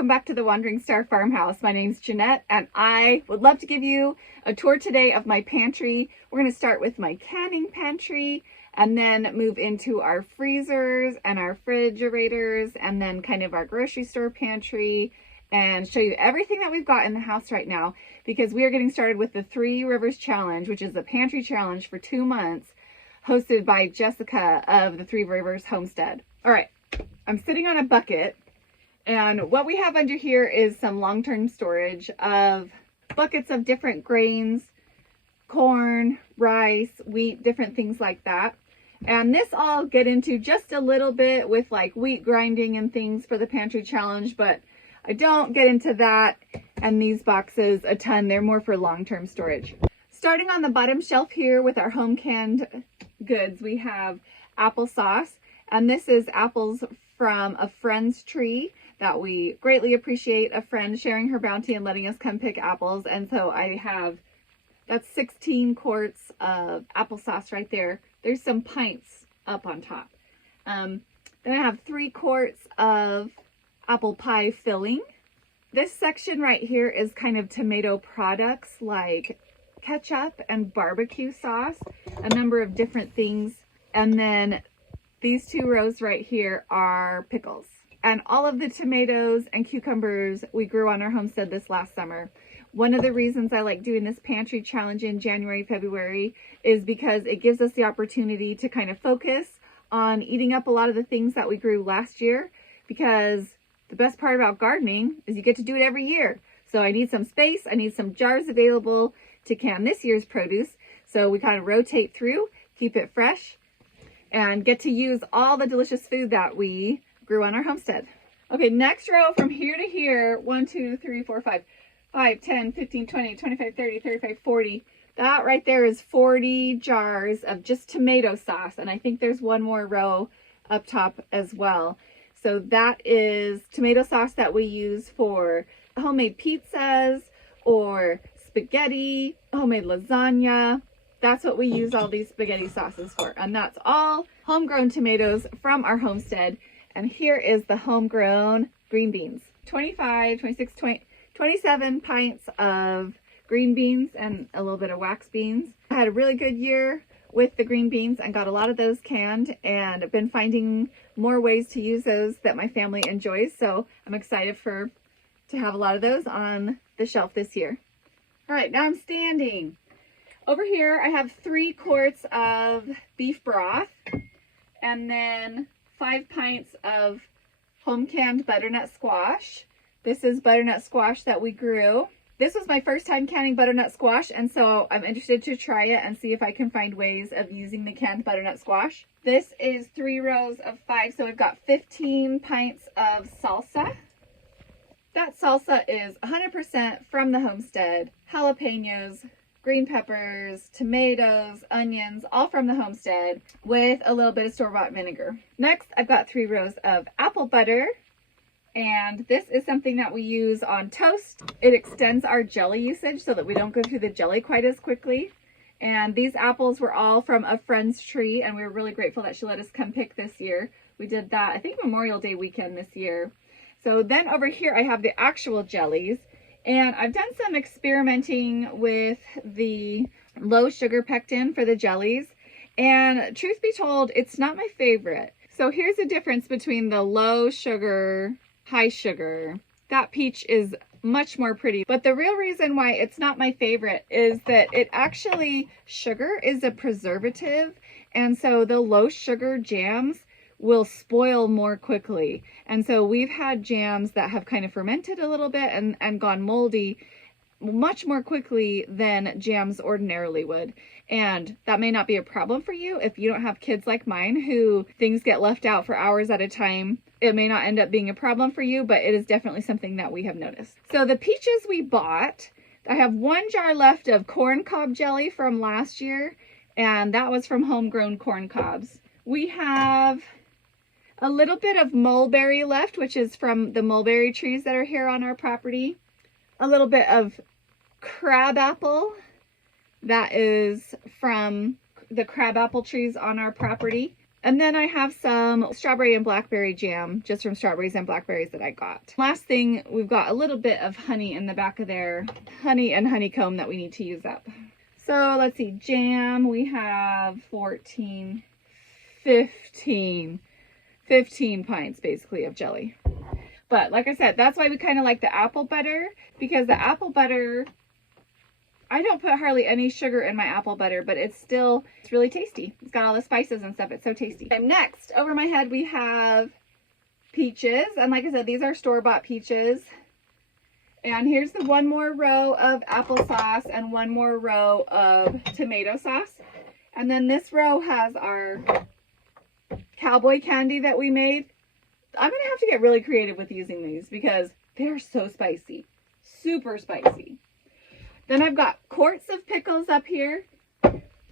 welcome back to the Wandering Star Farmhouse. My name's Jeanette and I would love to give you a tour today of my pantry. We're going to start with my canning pantry and then move into our freezers and our refrigerators and then kind of our grocery store pantry and show you everything that we've got in the house right now, because we are getting started with the 3 Rivers Challenge, which is a pantry challenge for 2 months hosted by Jessica of the 3 Rivers Homestead. All right, I'm sitting on a bucket. And what we have under here is some long-term storage of buckets of different grains, corn, rice, wheat, different things like that. And this I'll get into just a little bit with like wheat grinding and things for the pantry challenge, but I don't get into that and these boxes a ton. They're more for long-term storage. Starting on the bottom shelf here with our home canned goods, we have applesauce. And this is apples from a friend's tree that we greatly appreciate, a friend sharing her bounty and letting us come pick apples. And so I have, that's 16 quarts of applesauce right there. There's some pints up on top. Then I have 3 quarts of apple pie filling. This section right here is kind of tomato products like ketchup and barbecue sauce, a number of different things. And then these 2 rows right here are pickles. And all of the tomatoes and cucumbers we grew on our homestead this last summer. One of the reasons I like doing this pantry challenge in January, February is because it gives us the opportunity to kind of focus on eating up a lot of the things that we grew last year, because the best part about gardening is you get to do it every year. So I need some space, I need some jars available to can this year's produce. So we kind of rotate through, keep it fresh, and get to use all the delicious food that we grew on our homestead. Okay, next row from here to here, 1, 2, 3, 4, 5, 10, 15, 20, 25, 30, 35, 40. That right there is 40 jars of just tomato sauce. And I think there's one more row up top as well. So that is tomato sauce that we use for homemade pizzas or spaghetti, homemade lasagna. That's what we use all these spaghetti sauces for. And that's all homegrown tomatoes from our homestead. And here is the homegrown green beans. 25, 26, 20, 27 pints of green beans and a little bit of wax beans. I had a really good year with the green beans and got a lot of those canned, and I've been finding more ways to use those that my family enjoys. So I'm excited to have a lot of those on the shelf this year. All right, now I'm standing. Over here, I have 3 quarts of beef broth and then 5 pints of home canned butternut squash. This is butternut squash that we grew. This was my first time canning butternut squash, and so I'm interested to try it and see if I can find ways of using the canned butternut squash. This is 3 rows of 5, so we've got 15 pints of salsa. That salsa is 100% from the homestead. Jalapenos, green peppers, tomatoes, onions, all from the homestead with a little bit of store-bought vinegar. Next, I've got 3 rows of apple butter, and this is something that we use on toast. It extends our jelly usage so that we don't go through the jelly quite as quickly. And these apples were all from a friend's tree, and we were really grateful that she let us come pick this year. We did that, I think, Memorial Day weekend this year. So then over here, I have the actual jellies. And I've done some experimenting with the low sugar pectin for the jellies. And truth be told, it's not my favorite. So here's the difference between the low sugar, high sugar. That peach is much more pretty. But the real reason why it's not my favorite is that sugar is a preservative. And so the low sugar jams will spoil more quickly. And so we've had jams that have kind of fermented a little bit and gone moldy much more quickly than jams ordinarily would. And that may not be a problem for you if you don't have kids like mine who things get left out for hours at a time. It may not end up being a problem for you, but it is definitely something that we have noticed. So the peaches we bought, I have 1 jar left of corn cob jelly from last year, and that was from homegrown corn cobs. We have a little bit of mulberry left, which is from the mulberry trees that are here on our property. A little bit of crabapple, that is from the crabapple trees on our property. And then I have some strawberry and blackberry jam, just from strawberries and blackberries that I got. Last thing, we've got a little bit of honey in the back of there. Honey and honeycomb that we need to use up. So let's see, jam, we have 15 pints basically of jelly. But like I said, that's why we kind of like the apple butter, because the apple butter, I don't put hardly any sugar in my apple butter, but it's really tasty. It's got all the spices and stuff. It's so tasty. And next, over my head, we have peaches. And like I said, these are store-bought peaches. And here's the one more row of applesauce and one more row of tomato sauce. And then this row has our cowboy candy that we made. I'm going to have to get really creative with using these because they're so spicy. Super spicy. Then I've got quarts of pickles up here.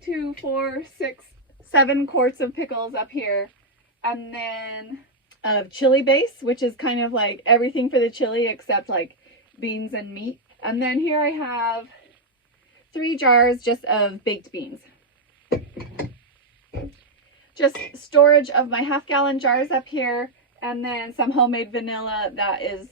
2, 4, 6, 7 quarts of pickles up here. And then chili base, which is kind of like everything for the chili except like beans and meat. And then here I have 3 jars just of baked beans. Just storage of my half-gallon jars up here. And then some homemade vanilla that is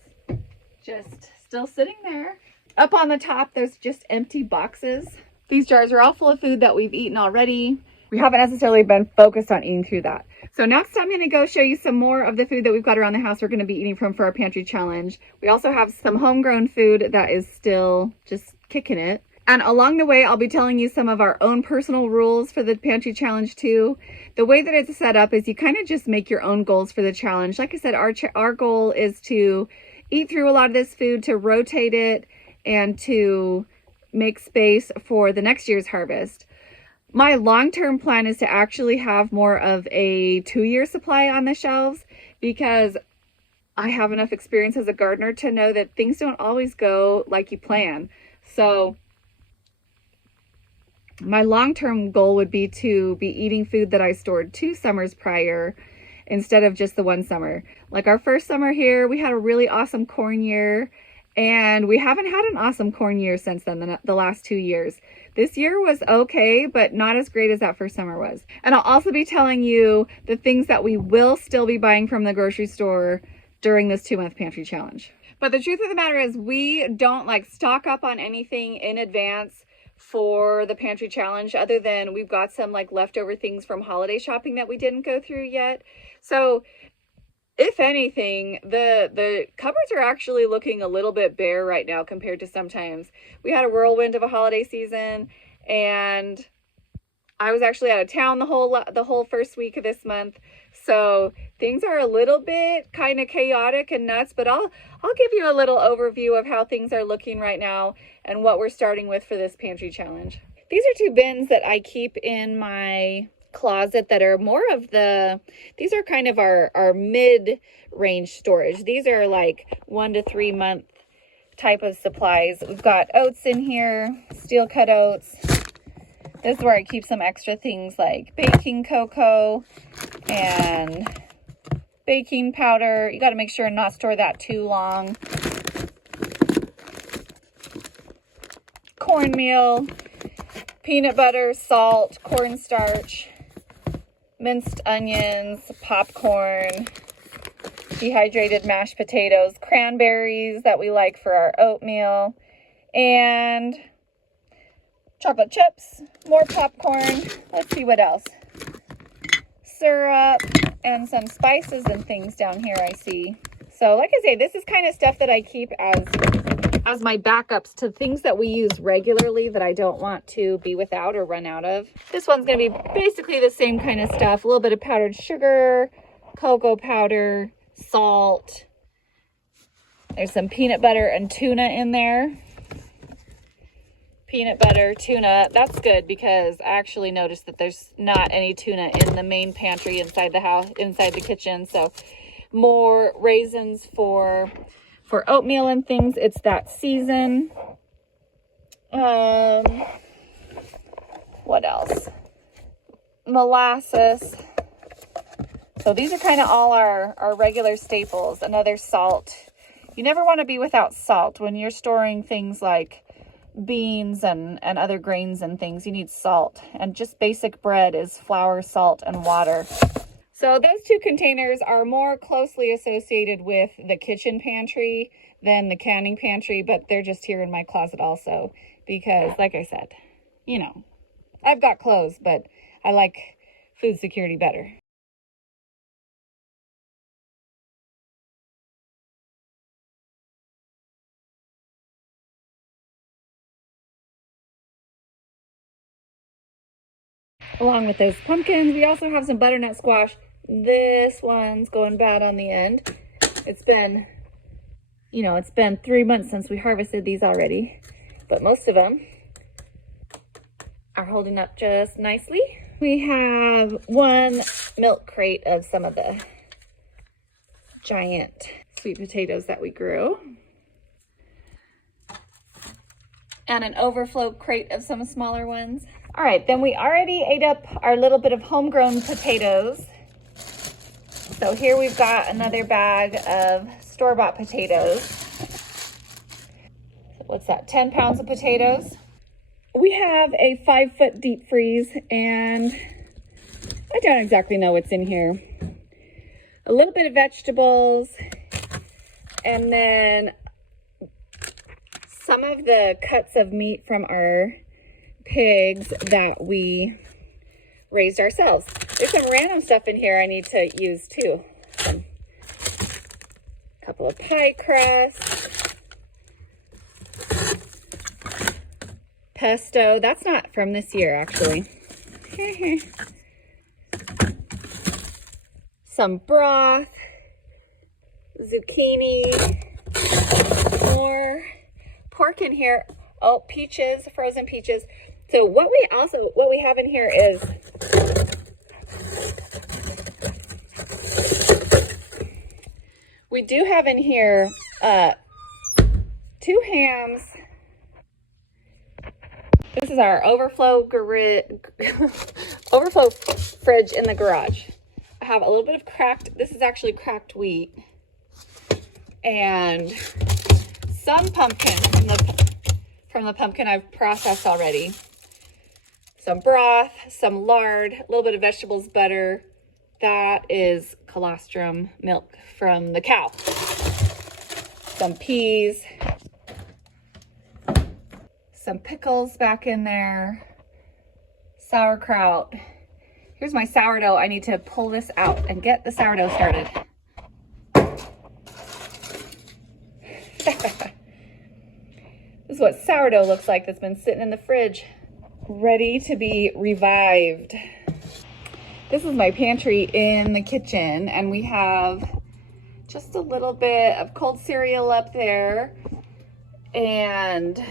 just still sitting there. Up on the top, there's just empty boxes. These jars are all full of food that we've eaten already. We haven't necessarily been focused on eating through that. So next I'm going to go show you some more of the food that we've got around the house we're going to be eating from for our pantry challenge. We also have some homegrown food that is still just kicking it. And along the way, I'll be telling you some of our own personal rules for the pantry challenge too. The way that it's set up is you kind of just make your own goals for the challenge. Like I said, our goal is to eat through a lot of this food, to rotate it, and to make space for the next year's harvest. My long-term plan is to actually have more of a 2-year supply on the shelves because I have enough experience as a gardener to know that things don't always go like you plan. So my long-term goal would be to be eating food that I stored 2 summers prior instead of just the 1 summer. Like our first summer here, we had a really awesome corn year. And we haven't had an awesome corn year since then, the last 2 years. This year was okay, but not as great as that first summer was. And I'll also be telling you the things that we will still be buying from the grocery store during this 2-month pantry challenge. But the truth of the matter is we don't like stock up on anything in advance for the pantry challenge other than we've got some like leftover things from holiday shopping that we didn't go through yet. So if anything, the cupboards are actually looking a little bit bare right now compared to sometimes. We had a whirlwind of a holiday season, and I was actually out of town the whole first week of this month. So things are a little bit kind of chaotic and nuts, but I'll give you a little overview of how things are looking right now and what we're starting with for this pantry challenge. These are 2 bins that I keep in my closet that are more of these are kind of our mid-range storage. These are like 1 to 3 month type of supplies. We've got oats in here, steel cut oats. This is where I keep some extra things like baking cocoa and baking powder. You got to make sure and not store that too long. Cornmeal, peanut butter, salt, cornstarch, minced onions, popcorn, dehydrated mashed potatoes, cranberries that we like for our oatmeal, and chocolate chips, more popcorn. Let's see what else. Syrup and some spices and things down here I see. So like I say, this is kind of stuff that I keep as my backups to things that we use regularly that I don't want to be without or run out of. This one's going to be basically the same kind of stuff. A little bit of powdered sugar, cocoa powder, salt. There's some peanut butter and tuna in there. Peanut butter, tuna. That's good because I actually noticed that there's not any tuna in the main pantry inside the house, inside the kitchen. So more raisins for oatmeal and things. It's that season. What else? Molasses. So these are kind of all our regular staples. Another salt. You never want to be without salt when you're storing things like beans and other grains and things. You need salt. And just basic bread is flour, salt, and water. So those two containers are more closely associated with the kitchen pantry than the canning pantry, but they're just here in my closet also because, like I said, you know, I've got clothes, but I like food security better. Along with those pumpkins, we also have some butternut squash. This one's going bad on the end. It's been, you know, it's been 3 months since we harvested these already, but most of them are holding up just nicely. We have one milk crate of some of the giant sweet potatoes that we grew, and an overflow crate of some smaller ones. All right, then we already ate up our little bit of homegrown potatoes. So here we've got another bag of store-bought potatoes. So what's that, 10 pounds of potatoes? We have a 5-foot deep freeze, and I don't exactly know what's in here. A little bit of vegetables, and then some of the cuts of meat from our pigs that we raised ourselves. There's some random stuff in here I need to use too. A couple of pie crusts, pesto. That's not from this year, actually. Some broth, zucchini, more pork in here. Oh, peaches, frozen peaches. So what we have in here is we do have in here 2 hams. This is our overflow overflow fridge in the garage. I have a little bit of this is actually cracked wheat, and some pumpkin from the pumpkin I've processed already. Some broth, some lard, a little bit of vegetables, butter. That is colostrum milk from the cow. Some peas, some pickles back in there, sauerkraut. Here's my sourdough. I need to pull this out and get the sourdough started. This is what sourdough looks like that's been sitting in the fridge, ready to be revived. This is my pantry in the kitchen, and we have just a little bit of cold cereal up there, and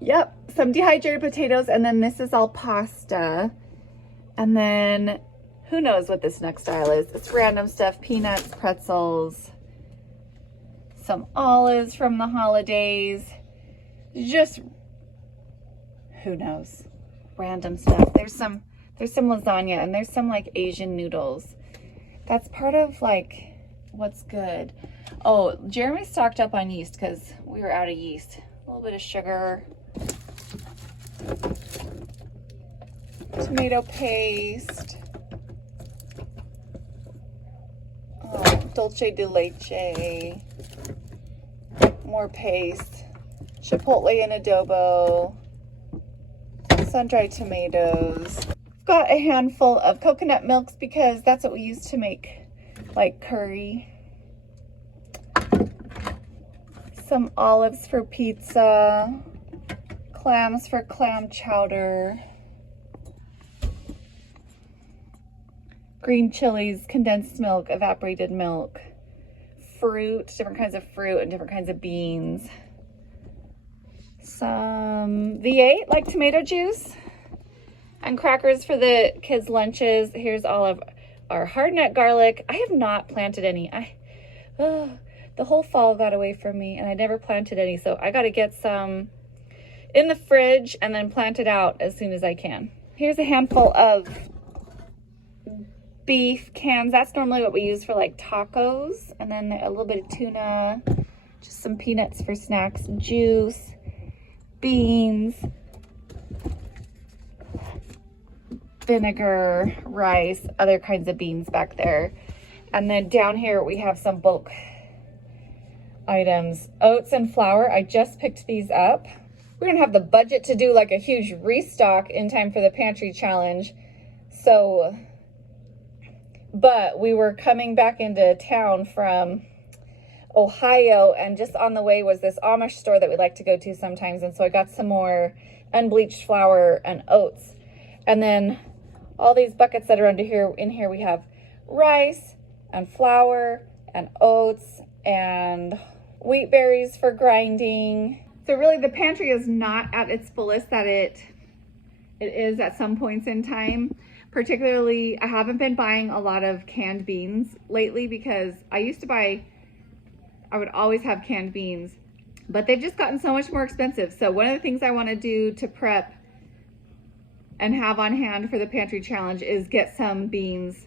yep, some dehydrated potatoes, and then this is all pasta, and then who knows what this next aisle is. It's random stuff, peanuts, pretzels, some olives from the holidays, just who knows, random stuff. There's some lasagna, and there's some like Asian noodles. That's part of like what's good. Oh, Jeremy stocked up on yeast because we were out of yeast. A little bit of sugar, tomato paste, dulce de leche, more paste, chipotle and adobo, sun-dried tomatoes. Got a handful of coconut milks because that's what we use to make like curry. Some olives for pizza, clams for clam chowder, green chilies, condensed milk, evaporated milk, fruit, different kinds of fruit and different kinds of beans. Some V8 like tomato juice, and crackers for the kids' lunches. Here's all of our hard nut garlic. I have not planted any. The whole fall got away from me, and I never planted any, so I got to get some in the fridge and then plant it out as soon as I can. Here's a handful of beef cans. That's normally what we use for like tacos, and then a little bit of tuna, just some peanuts for snacks, juice, beans, vinegar, rice, other kinds of beans back there. And then down here we have some bulk items, oats and flour. I just picked these up. We didn't have the budget to do like a huge restock in time for the pantry challenge. So, but we were coming back into town from Ohio, and just on the way was this Amish store that we like to go to sometimes. And so I got some more unbleached flour and oats. And then all these buckets that are under here, in here we have rice and flour and oats and wheat berries for grinding. So really the pantry is not at its fullest that it is at some points in time. Particularly, I haven't been buying a lot of canned beans lately because I would always have canned beans, but they've just gotten so much more expensive. So one of the things I want to do to prep and have on hand for the pantry challenge is get some beans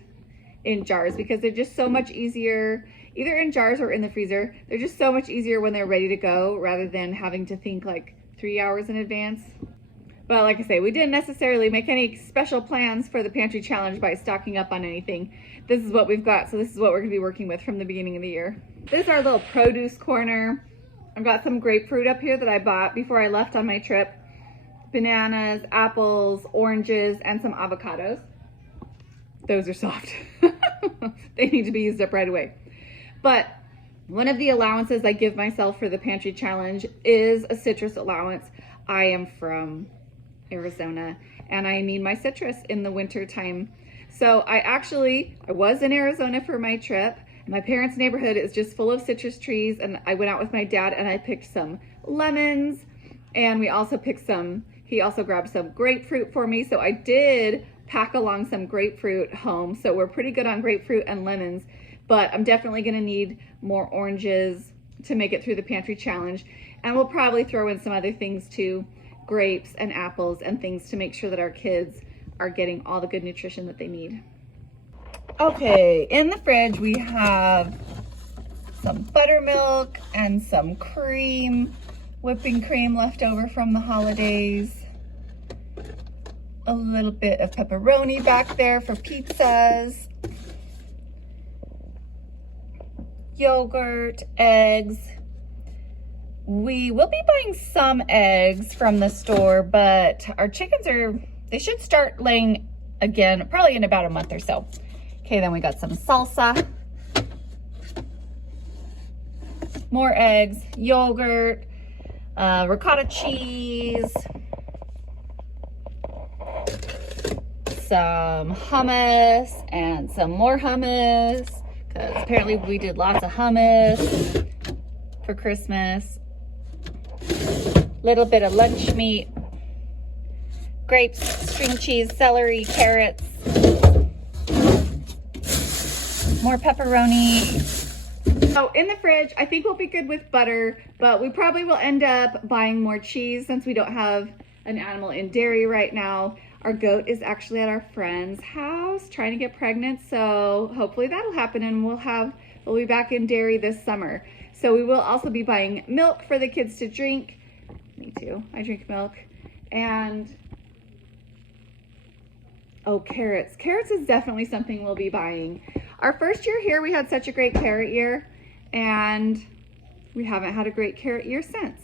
in jars, because they're just so much easier, either in jars or in the freezer. They're just so much easier when they're ready to go rather than having to think like 3 hours in advance. But like I say, we didn't necessarily make any special plans for the pantry challenge by stocking up on anything. This is what we've got, so this is what we're gonna be working with from the beginning of the year. This is our little produce corner. I've got some grapefruit up here that I bought before I left on my trip. Bananas, apples, oranges, and some avocados. Those are soft. They need to be used up right away. But one of the allowances I give myself for the pantry challenge is a citrus allowance. I am from Arizona and I need my citrus in the winter time. So I was in Arizona for my trip. My parents' neighborhood is just full of citrus trees, and I went out with my dad and I picked some lemons, and we also picked some, he also grabbed some grapefruit for me. So I did pack along some grapefruit home. So we're pretty good on grapefruit and lemons, but I'm definitely gonna need more oranges to make it through the pantry challenge. And we'll probably throw in some other things too, grapes and apples and things to make sure that our kids are getting all the good nutrition that they need. Okay, in the fridge we have some buttermilk and some cream, whipping cream left over from the holidays. A little bit of pepperoni back there for pizzas. Yogurt, eggs. We will be buying some eggs from the store, but our chickens they should start laying again, probably in about a month or so. Okay, then we got some salsa, more eggs, yogurt, ricotta cheese, some hummus, and some more hummus, because apparently we did lots of hummus for Christmas. Little bit of lunch meat, grapes, string cheese, celery, carrots, more pepperoni. So in the fridge, I think we'll be good with butter, but we probably will end up buying more cheese since we don't have an animal in dairy right now. Our goat is actually at our friend's house trying to get pregnant, so hopefully that'll happen and we'll be back in dairy this summer. So we will also be buying milk for the kids to drink. Me too, I drink milk. And oh, carrots. Carrots is definitely something we'll be buying. Our first year here, we had such a great carrot year, and we haven't had a great carrot year since.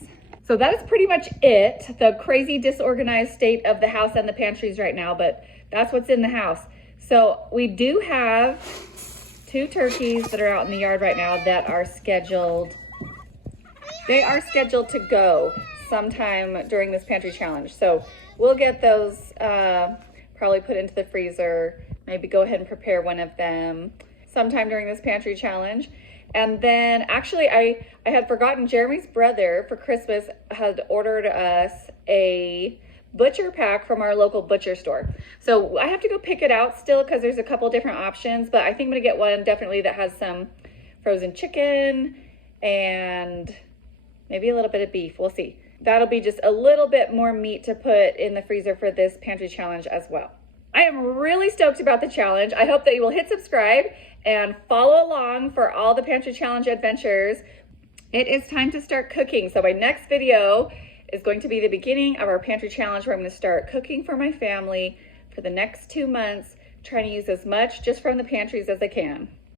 So that is pretty much it. The crazy disorganized state of the house and the pantries right now, but that's what's in the house. So we do have 2 turkeys that are out in the yard right now that are scheduled. They are scheduled to go sometime during this pantry challenge. So we'll get those probably put into the freezer, maybe go ahead and prepare one of them sometime during this pantry challenge. And then actually I had forgotten, Jeremy's brother for Christmas had ordered us a butcher pack from our local butcher store. So I have to go pick it out still because there's a couple different options, but I think I'm gonna get one definitely that has some frozen chicken and maybe a little bit of beef. We'll see. That'll be just a little bit more meat to put in the freezer for this pantry challenge as well. I am really stoked about the challenge. I hope that you will hit subscribe and follow along for all the pantry challenge adventures. It is time to start cooking. So my next video is going to be the beginning of our pantry challenge where I'm going to start cooking for my family for the next 2 months, trying to use as much just from the pantries as I can.